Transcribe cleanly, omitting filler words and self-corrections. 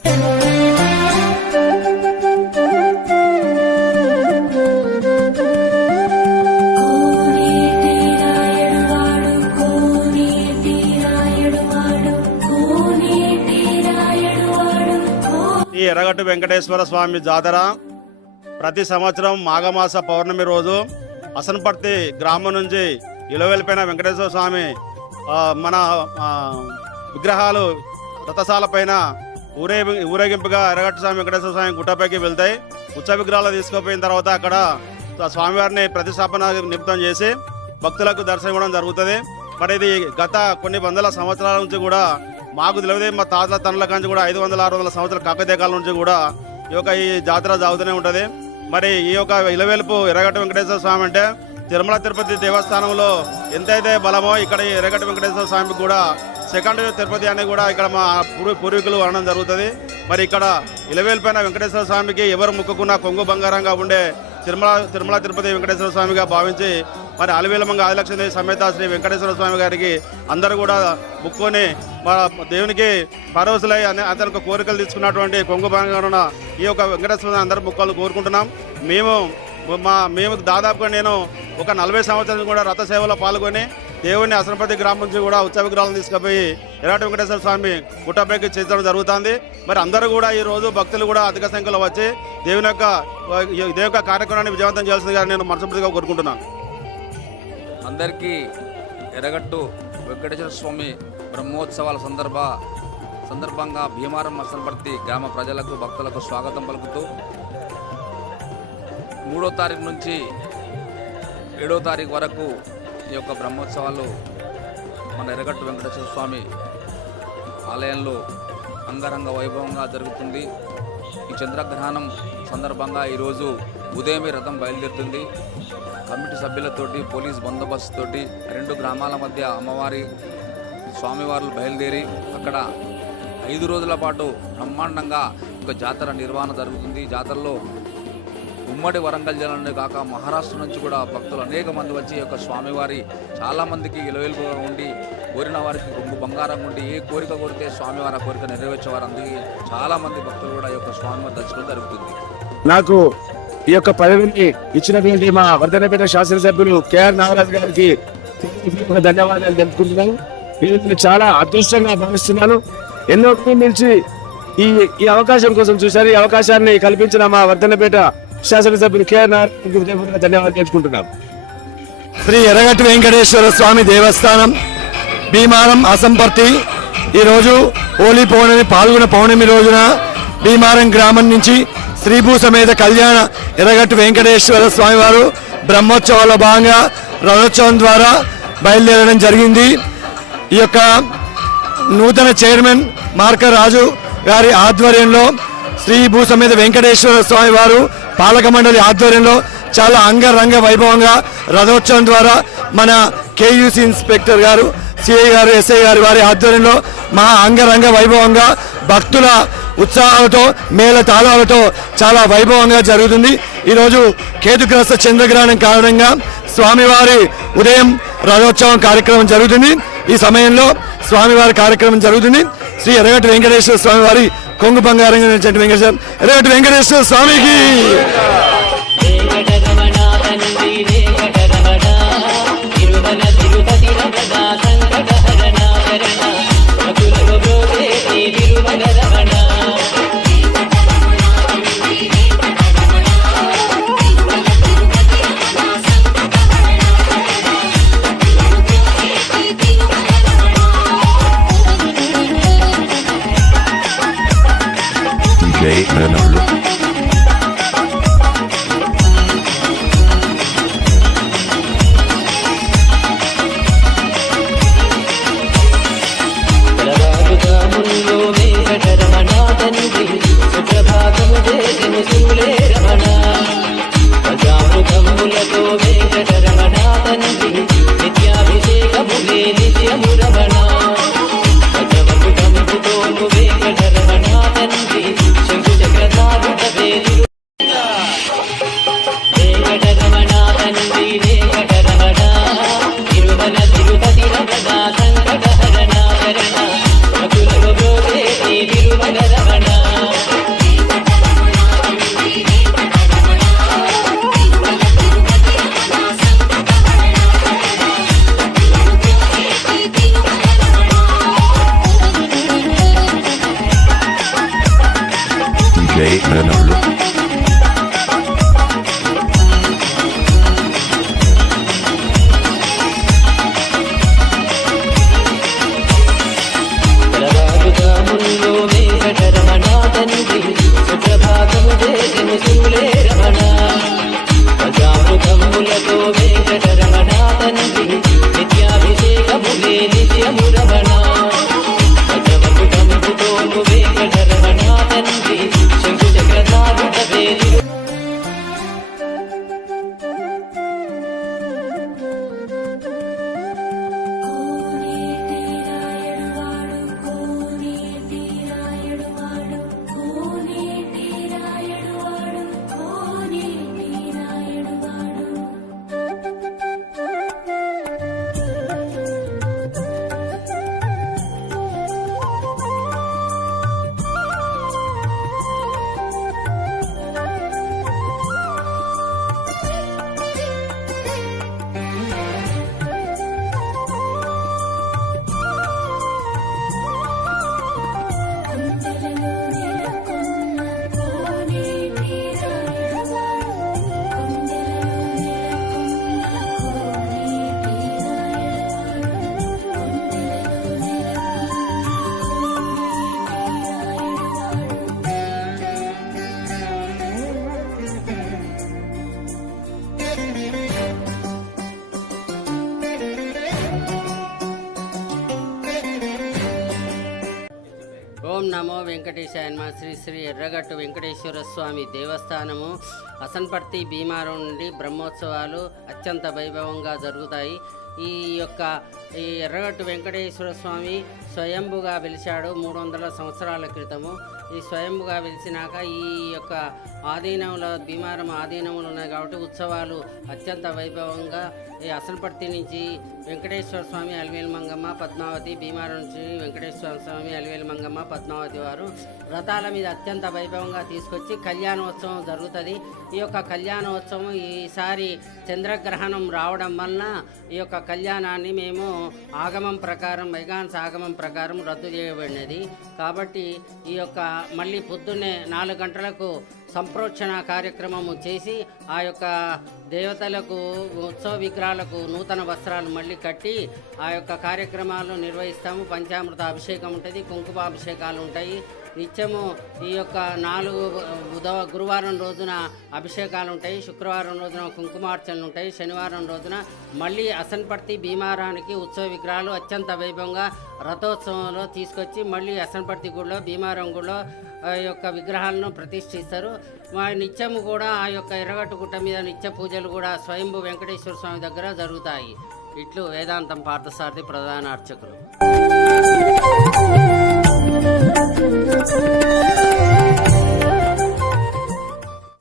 ఈ ఎర్రగట్టు వెంకటేశ్వర స్వామి జాతర ప్రతి సంవత్సరం మాఘమాస పౌర్ణమి రోజు అసన్పర్తి గ్రామం నుంచి ఇలవెల్లిపైన వెంకటేశ్వర స్వామి మన విగ్రహాలు రథసాల పైన ఊరేగింపుగా ఎర్రగట్టు స్వామి వెంకటేశ్వర స్వామి గుట్టపైకి వెళ్తాయి. ఉత్సవ విగ్రహాలు తీసుకుపోయిన తర్వాత అక్కడ స్వామివారిని ప్రతిష్టాపన నిమిత్తం చేసి భక్తులకు దర్శనం ఇవ్వడం జరుగుతుంది. మరి ఇది గత కొన్ని వందల సంవత్సరాల నుంచి కూడా మాకు తెలియదు, మా తాతల తనుల నుంచి కూడా 500-600 సంవత్సరాల కాకతీయ కాలం నుంచి కూడా ఈ జాతర సాగుతూనే ఉంటుంది. మరి ఈ యొక్క ఇలవేలుపు ఎర్రగట్టు వెంకటేశ్వర స్వామి అంటే తిరుమల తిరుపతి దేవస్థానంలో ఎంతైతే బలమో ఇక్కడ ఈ ఎర్రగట్టు వెంకటేశ్వర స్వామికి కూడా సెకండ్ తిరుపతి అని కూడా ఇక్కడ మా పూర్వీకులు అనడం జరుగుతుంది. మరి ఇక్కడ ఇలవేలుపైన వెంకటేశ్వర స్వామికి ఎవరు ముక్కుకున్నా కొంగు బంగారంగా ఉండే తిరుమల తిరుపతి వెంకటేశ్వర స్వామిగా భావించి మరి అలవేలమంగ ఆదిలక్ష్మీదేవి సమేత శ్రీ వెంకటేశ్వర స్వామి గారికి అందరూ కూడా ముక్కుని దేవునికి పరవశులై అతనికి కోరికలు తీసుకున్నటువంటి కొంగు బంగారం ఈ యొక్క వెంకటేశ్వర అందరూ ముక్కలు కోరుకుంటున్నాం. మేము దాదాపుగా నేను ఒక 40 సంవత్సరాలు కూడా రథ సేవలో పాల్గొని దేవుని అసనపతి గ్రామం నుంచి కూడా ఉత్సవ విగ్రహాలను తీసుకుపోయి ఎర్రగట్టు వెంకటేశ్వర స్వామి గుట్టపైకి చేర్చడం జరుగుతుంది. మరి అందరూ కూడా ఈ రోజు భక్తులు కూడా అధిక సంఖ్యలో వచ్చి దేవుని యొక్క కార్యక్రమాన్ని విజయవంతం చేయాల్సిందిగా నేను మనస్ఫూర్తిగా కోరుకుంటున్నాను. అందరికీ ఎర్రగట్టు వెంకటేశ్వర స్వామి బ్రహ్మోత్సవాల సందర్భంగా భీమారం అసనపర్తి గ్రామ ప్రజలకు భక్తులకు స్వాగతం పలుకుతూ 3వ తారీఖు నుంచి 7వ తారీఖు వరకు ఈ యొక్క బ్రహ్మోత్సవాలు మన ఎర్రగట్టు వెంకటేశ్వర స్వామి ఆలయంలో అంగరంగ వైభవంగా జరుగుతుంది. ఈ చంద్రగ్రహణం సందర్భంగా ఈరోజు ఉదయమే రథం బయలుదేరుతుంది. కమిటీ సభ్యులతోటి పోలీస్ బందోబస్తు తోటి 2 గ్రామాల మధ్య అమ్మవారి స్వామివార్లు బయలుదేరి అక్కడ 5 రోజుల పాటు బ్రహ్మాండంగా ఒక జాతర నిర్వహణ జరుగుతుంది. జాతరలో ఉమ్మడి వరంగల్ జిల్లాలోనే కాక మహారాష్ట్ర నుంచి కూడా భక్తులు అనేక మంది వచ్చి ఈ యొక్క స్వామివారి చాలామందికి ఇలవేలుపుగా ఉండి కోరిన వారికి కొంగు బంగారం ఉండి ఏ కోరిక కోరితే స్వామివారి ఆ కోరిక నెరవేర్చేవారు అందుకే చాలామంది భక్తులు కూడా ఈ యొక్క స్వామివారి దర్శనం జరుగుతుంది. నాకు ఈ యొక్క పదవిని ఇచ్చినటువంటి మా వర్ధనపేట శాసనసభ్యులు కేఆర్ నాగరాజు గారికి ధన్యవాదాలు తెలుపుకుంటున్నాను. ఇది చాలా అదృష్టంగా భావిస్తున్నాను. ఎన్నో నుంచి ఈ అవకాశం కోసం చూశారు. ఈ అవకాశాన్ని కల్పించిన మా వర్ధనపేట శాసనసభ్యులు కేఆర్ నాగరాజు ధన్యవాదాలు తెలుపుకుంటున్నాను. శ్రీ ఎర్రగట్టు వెంకటేశ్వర స్వామి దేవస్థానం భీమారం అసంపర్తి ఈరోజు హోలీ పౌర్ణమి పాల్గొన పౌర్ణమి రోజున భీమారం గ్రామం నుంచి శ్రీభూ సమేత కళ్యాణ ఎర్రగట్టు వెంకటేశ్వర స్వామివారు బ్రహ్మోత్సవాల భాగంగా రథోత్సవం ద్వారా బయలుదేరడం జరిగింది. ఈ యొక్క నూతన చైర్మన్ మార్క రాజు గారి ఆధ్వర్యంలో శ్రీ భూ సమేత వెంకటేశ్వర స్వామి వారు పాలక మండలి ఆధ్వర్యంలో చాలా అంగరంగ వైభవంగా రథోత్సవం ద్వారా మన కేయూసీ ఇన్స్పెక్టర్ గారు, సిఐ గారు, ఎస్ఐ గారు వారి ఆధ్వర్యంలో మహా అంగరంగ వైభవంగా భక్తుల ఉత్సాహాలతో మేళ తాళాలతో చాలా వైభవంగా జరుగుతుంది. ఈరోజు కేతుగ్రస్త చంద్రగ్రహణం కారణంగా స్వామివారి ఉదయం రథోత్సవం కార్యక్రమం జరుగుతుంది. ఈ సమయంలో స్వామివారి కార్యక్రమం జరుగుతుంది. శ్రీ ఎర్రగట్టు వెంకటేశ్వర స్వామి వారి కొంగు బంగారంగా ఎర్రగట్టు వెంకటేశ్వర స్వామికి శంకు చక్రధారుడవే జై ప్రణవులు. రఘురాముల్లో వెంకటరమణ తండ్రి సుప్రభాతము చేసిన శూలే రమణ ప్రజామృతములతో వెంకటరమణ తండ్రి నిత్యాభిషేకములే నిత్యము రమణ ప్రజమకుటముతో వెంకటరమణ తండ్రి శంకు చక్రధారుడ వేలి ఓం నమో వెంకటేశాయ నమః. శ్రీ శ్రీ ఎర్రగట్టు వెంకటేశ్వర స్వామి దేవస్థానము అసన్పర్తి భీమారం నుండి బ్రహ్మోత్సవాలు అత్యంత వైభవంగా జరుగుతాయి. ఈ ఎర్రగట్టు వెంకటేశ్వర స్వామి స్వయంభుగా వెలిశాడు 300 సంవత్సరాల క్రితము. ఈ స్వయంభుగా వెలిసినాక ఈ యొక్క ఆధీనంలో భీమారం ఆధీనములు ఉన్నాయి కాబట్టి ఉత్సవాలు అత్యంత వైభవంగా ఈ అసన్పర్తి నుంచి వెంకటేశ్వర స్వామి అలివేలు మంగమ్మ పద్మావతి, భీమారం నుంచి వెంకటేశ్వర స్వామి అలివేలు మంగమ్మ పద్మావతి వారు రథాల మీద అత్యంత వైభవంగా తీసుకొచ్చి కళ్యాణోత్సవం జరుగుతుంది. ఈ యొక్క కళ్యాణోత్సవం ఈసారి చంద్రగ్రహణం రావడం వలన ఈ యొక్క కళ్యాణాన్ని మేము ఆగమం ప్రకారం వైగాన్స్ ఆగమం ప్రకారం రద్దు చేయబడినది. కాబట్టి ఈ యొక్క మళ్ళీ పొద్దున్నే 4 గంటలకు సంప్రోక్షణ కార్యక్రమము చేసి ఆ యొక్క దేవతలకు ఉత్సవ విగ్రహాలకు నూతన వస్త్రాలు మళ్ళీ కట్టి ఆ యొక్క కార్యక్రమాలు నిర్వహిస్తాము. పంచామృత అభిషేకం ఉంటుంది, కుంకుమాభిషేకాలు ఉంటాయి. నిత్యము ఈ యొక్క 4 గురువారం రోజున అభిషేకాలు ఉంటాయి, శుక్రవారం రోజున కుంకుమార్చనలు ఉంటాయి, శనివారం రోజున మళ్ళీ అసన్పర్తి భీమారానికి ఉత్సవ విగ్రహాలు అత్యంత వైభవంగా రథోత్సవంలో తీసుకొచ్చి మళ్ళీ అసన్పర్తి గుడిలో భీమారం గుడిలో ఆ యొక్క విగ్రహాలను ప్రతిష్ఠిస్తారు. మా నిత్యము కూడా ఆ యొక్క ఎర్రగట్టు గుట్ట మీద నిత్య పూజలు కూడా స్వయంభు వెంకటేశ్వర స్వామి దగ్గర జరుగుతాయి. ఇట్లు వేదాంతం పార్థసారథి ప్రధాన అర్చకులు.